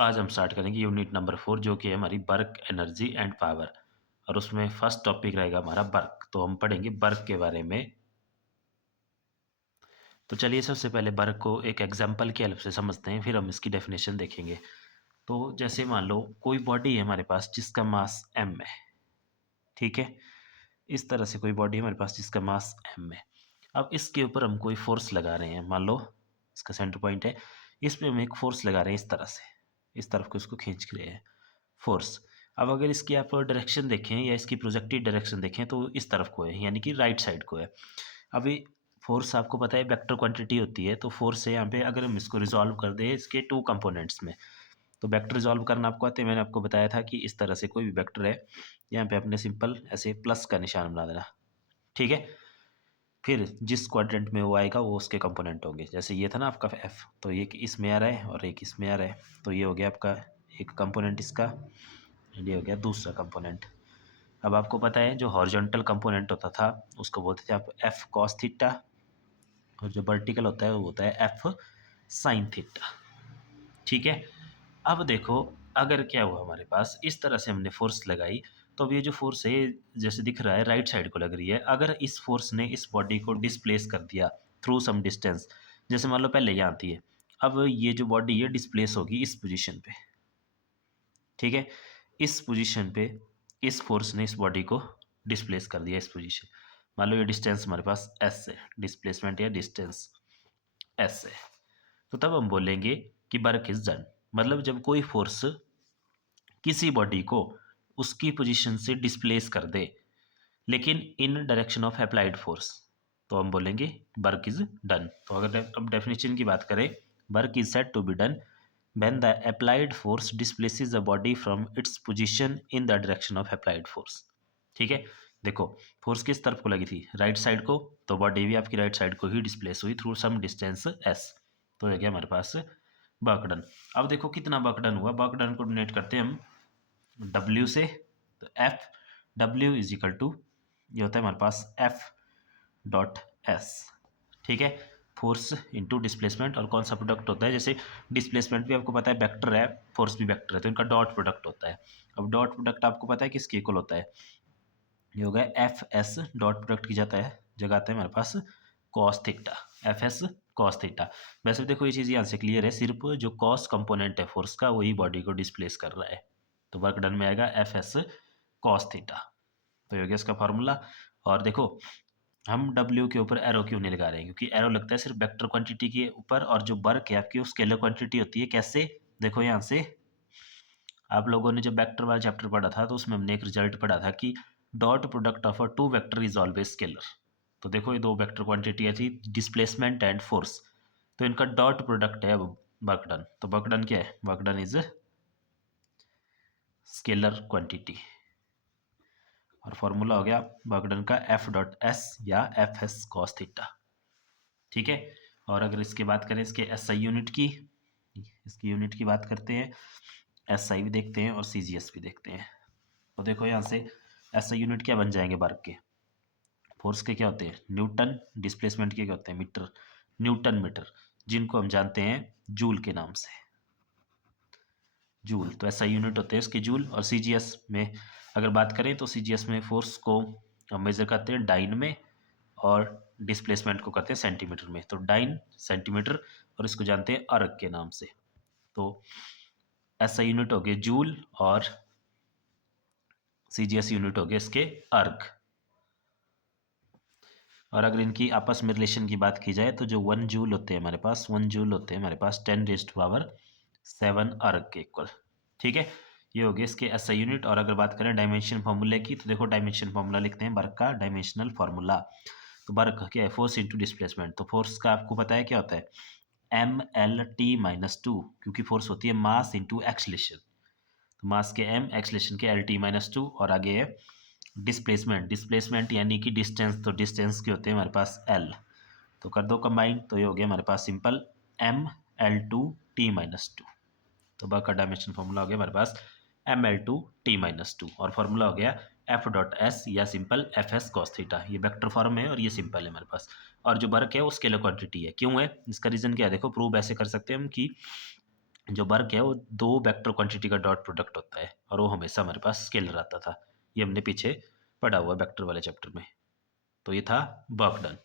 आज हम स्टार्ट करेंगे यूनिट नंबर 4 जो कि है हमारी वर्क एनर्जी एंड पावर। और उसमें फर्स्ट टॉपिक रहेगा हमारा वर्क। तो हम पढ़ेंगे वर्क के बारे में। तो चलिए सबसे पहले वर्क को एक एग्जांपल की हेल्प से समझते हैं, फिर हम इसकी डेफिनेशन देखेंगे। तो जैसे मान लो कोई बॉडी है हमारे पास जिसका मास m है। ठीक है, इस तरह से कोई बॉडी है हमारे पास जिसका मास m है। अब इसके ऊपर हम कोई फोर्स लगा रहे हैं, मान लो इसका सेंटर पॉइंट है, इस पे हम एक फोर्स लगा रहे हैं, इस तरह से इस तरफ को इसको खींच के रहे हैं फोर्स। अब अगर इसकी आप डायरेक्शन देखें या इसकी प्रोजेक्टिव डायरेक्शन देखें तो इस तरफ को है, यानी कि राइट साइड को है। अभी फोर्स आपको पता है वेक्टर क्वांटिटी होती है, तो फोर्स है यहाँ पे। अगर हम इसको रिजॉल्व कर दें इसके टू कंपोनेंट्स में, तो वेक्टर रिजॉल्व करना आपको आते हैं। मैंने आपको बताया था कि इस तरह से कोई भी वेक्टर है, यहाँ पे अपने सिंपल ऐसे प्लस का निशान बना देना। ठीक है, फिर जिस क्वाड्रेंट में वो आएगा वो उसके कंपोनेंट होंगे। जैसे ये था ना आपका एफ, तो ये इसमें आ रहा है और एक इसमें आ रहा है, तो ये हो गया आपका एक कंपोनेंट इसका, ये हो गया दूसरा कंपोनेंट। अब आपको पता है जो हॉरिजॉन्टल कंपोनेंट होता था उसको बोलते थे आप एफ कॉस थीटा, और जो वर्टिकल होता है वो होता है एफ साइन थीटा। ठीक है, अब देखो अगर क्या हुआ हमारे पास, इस तरह से हमने फोर्स लगाई, तो अब ये जो फोर्स है जैसे दिख रहा है राइट साइड को लग रही है। अगर इस फोर्स ने इस बॉडी को डिस्प्लेस कर दिया थ्रू सम डिस्टेंस, जैसे मान लो पहले यहाँ थी, अब ये जो बॉडी है डिस्प्लेस होगी इस पोजीशन पे। ठीक है, इस पोजीशन पे इस फोर्स ने इस बॉडी को डिस्प्लेस कर दिया इस पोजीशन। मान लो ये डिस्टेंस हमारे पास एस है, डिस्प्लेसमेंट या डिस्टेंस एस है। तो तब हम बोलेंगे कि वर्क इज डन। मतलब जब कोई फोर्स किसी बॉडी को उसकी पोजीशन से डिस्प्लेस कर दे, लेकिन इन डायरेक्शन ऑफ अप्लाइड फोर्स, तो हम बोलेंगे वर्क इज डन। तो अगर अब डेफिनेशन की बात करें, work is said to be done when the applied force displaces a body from its position in the direction of applied force. ठीक है, देखो फोर्स किस तरफ को लगी थी, राइट साइड को, तो बॉडी भी आपकी राइट साइड को ही डिस्प्लेस हुई थ्रू सम डिस्टेंस एस। तो है गया हमारे पास वर्क डन। अब देखो कितना वर्क डन हुआ, वर्क डन को डोनेट करते हैं हम W से। तो F W is equal to, ये होता है हमारे पास एफ डॉट एस। ठीक है, फोर्स इंटू डिस्प्लेसमेंट। और कौन सा प्रोडक्ट होता है, जैसे डिस्प्लेसमेंट भी आपको पता है वेक्टर है, फोर्स भी वेक्टर है, तो इनका डॉट प्रोडक्ट होता है। अब डॉट प्रोडक्ट आपको पता है किसके इक्वल होता है, ये हो गया एफ एस डॉट प्रोडक्ट की जाता है, जगह आता है हमारे पास cos theta, F S cos theta. वैसे देखो ये चीज़ यहाँ से क्लियर है, सिर्फ जो कॉस कंपोनेंट है फोर्स का वही बॉडी को डिस्प्लेस कर रहा है। तो वर्क डन में आएगा एफ एस कॉस थीटा। तो ये हो गया इसका फॉर्मूला। और देखो हम W के ऊपर एरो क्यों नहीं लगा रहे हैं, क्योंकि एरो लगता है सिर्फ वेक्टर क्वांटिटी के ऊपर, और जो वर्क है आपकी वो स्केलर क्वांटिटी होती है। कैसे, देखो यहाँ से आप लोगों ने जब वेक्टर वाला चैप्टर पढ़ा था तो उसमें हमने एक रिजल्ट पढ़ा था कि dot product of a two vector is always scalar. तो देखो ये दो वेक्टर क्वांटिटी थी, डिस्प्लेसमेंट एंड फोर्स, तो इनका डॉट प्रोडक्ट है वर्क डन। तो वर्क डन क्या है, work done is scalar quantity. और फॉर्मूला हो गया वर्क डन का एफ डॉट एस या एफ एस कॉस थीटा। ठीक है, और अगर इसकी बात करें इसके एस आई यूनिट की, इसकी यूनिट की बात करते हैं, एस आई भी देखते हैं और सी जी एस भी देखते हैं। तो देखो यहाँ से एस आई यूनिट क्या बन जाएंगे वर्क के, फोर्स के क्या होते हैं न्यूटन, डिस्प्लेसमेंट के क्या होते हैं मीटर, न्यूटन मीटर, जिनको हम जानते हैं जूल के नाम से, जूल। तो ऐसा यूनिट होते हैं इसके जूल। और सीजीएस में अगर बात करें तो सीजीएस में फोर्स को हम मेजर करते हैं डाइन में, और डिस्प्लेसमेंट को करते हैं सेंटीमीटर में। तो डाइन सेंटीमीटर, और इसको जानते हैं अर्ग के नाम से। तो ऐसा यूनिट हो गए जूल, और सीजीएस यूनिट हो गए इसके अर्ग। और अगर इनकी आपस में रिलेशन की बात की जाए तो जो 1 जूल होते हैं हमारे पास, 1 जूल होते हैं हमारे पास 10⁻⁷ अर्ग के इक्वल। ठीक है, ये हो गया इसके एसआई यूनिट। और अगर बात करें डायमेंशन फार्मूले की, तो देखो डायमेंशन फार्मूला लिखते हैं वर्क का, डायमेंशनल फार्मूला। तो वर्क क्या है, फोर्स इंटू डिस्प्लेसमेंट। तो फोर्स का आपको पता है क्या होता है, MLT-2, क्योंकि फोर्स होती है मास इंटू एक्सलेशन। तो मास के m, एक्सलेशन के LT-2। और आगे है डिस्प्लेसमेंट, डिस्प्लेसमेंट यानी कि डिस्टेंस, तो डिस्टेंस के होते हैं हमारे पास L। तो कर दो कंबाइन, तो ये हो गया हमारे पास सिंपल ML2T-2। तो वर्क का डायमेंशन फॉर्मूला हो गया हमारे पास ML2T-2, और फॉर्मूला हो गया एफ डॉट एस या simple F S cos theta. ये वेक्टर फॉर्म है और ये सिंपल है हमारे पास। और जो वर्क है वो स्केलर क्वांटिटी है। क्यों है, इसका रीजन क्या है, देखो प्रूव ऐसे कर सकते हैं हम कि जो वर्क है वो 2 वेक्टर क्वांटिटी का डॉट प्रोडक्ट होता है और वो हमेशा हमारे पास स्केलर आता था। ये हमने पीछे पढ़ा हुआ है वेक्टर वाले चैप्टर में। तो ये था वर्क डन।